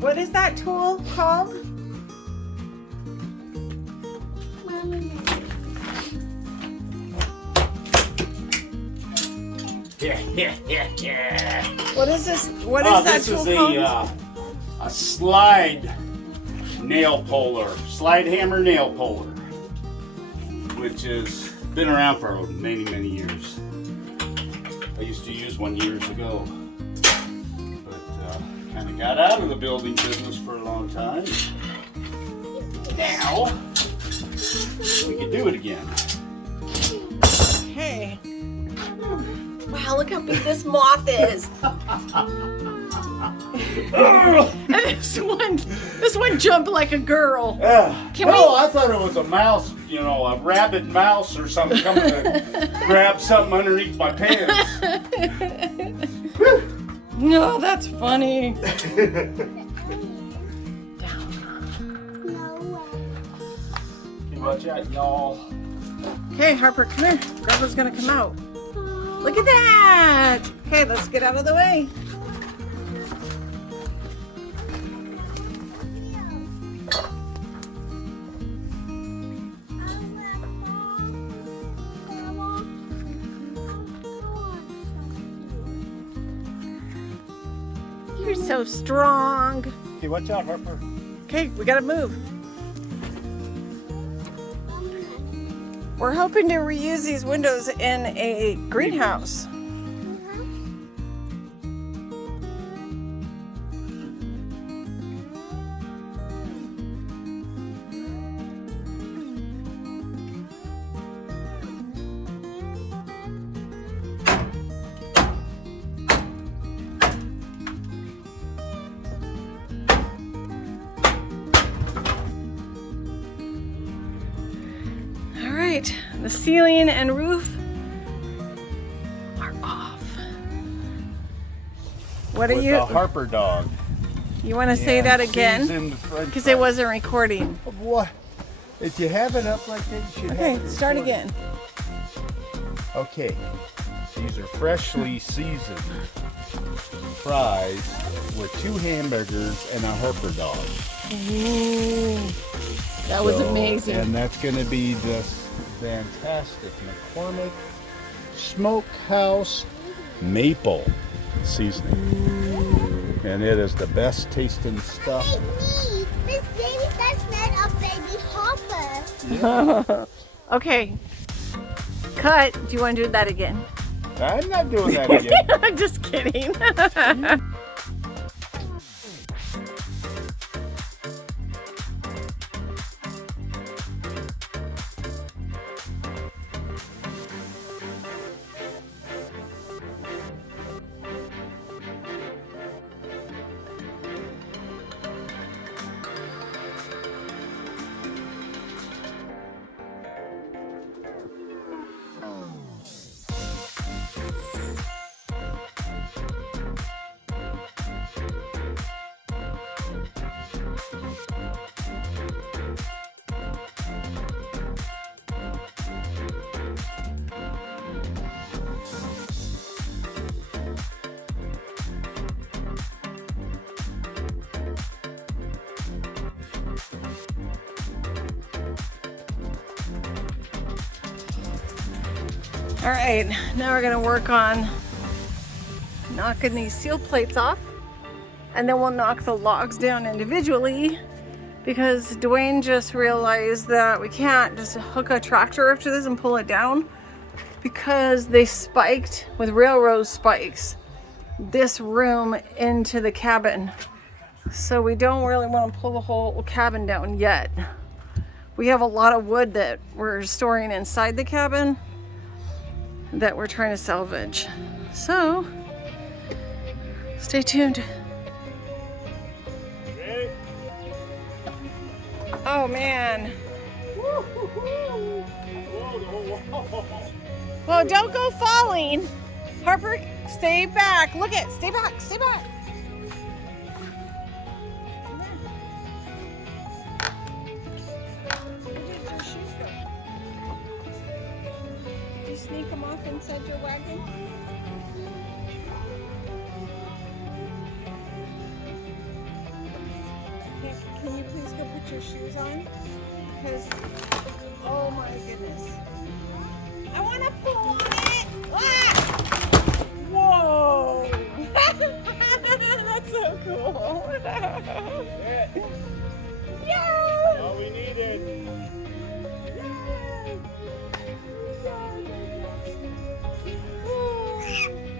What is that tool called? Yeah. What is this? What is that tool called? This is a slide nail puller, slide hammer nail puller, which has been around for many, many years. I used to use one years ago, but kind of got out of the building business for a long time. Now we can do it again. Hey. Wow, look how big this moth is. And this one jumped like a girl. I thought it was a mouse, you know, a rabid mouse or something coming to grab something underneath my pants. No, that's funny. Watch out, y'all. Okay, Harper, come here. Grandpa's gonna come out. Look at that! Okay, let's get out of the way. You're so strong. Okay, watch out, Harper. Okay, we gotta move. We're hoping to reuse these windows in a greenhouse. The ceiling and roof are off. What are With you? the Harper dog. You want to say that again? Because it wasn't recording. What? If you have it up like that, you should Okay, have it start recorded. again. Okay. These are freshly seasoned fries with 2 hamburgers and a Harper dog. Ooh, that was amazing. And that's going to be this fantastic McCormick Smokehouse Maple seasoning. And it is the best tasting stuff. Hey, me! This baby that's made of baby Hopper. Okay. Cut. Do you want to do that again? I'm not doing that again. I'm just kidding. All right, now we're gonna work on knocking these seal plates off, and then we'll knock the logs down individually, because Duane just realized that we can't just hook a tractor up to this and pull it down, because they spiked with railroad spikes this room into the cabin. So we don't really want to pull the whole cabin down yet. We have a lot of wood that we're storing inside the cabin that we're trying to salvage. So, stay tuned. Okay. Oh man. Well, don't go falling. Harper, stay back. Look it, stay back, stay back. Sneak them off inside your wagon? put your shoes on because, oh my goodness. I want to pull on it. Ah! Whoa! That's so cool. Yeah! All we needed.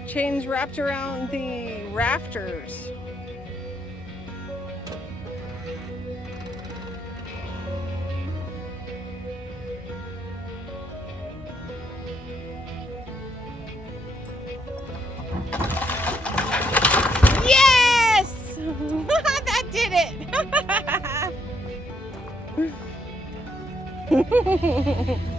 Chains wrapped around the rafters. Yes! That did it!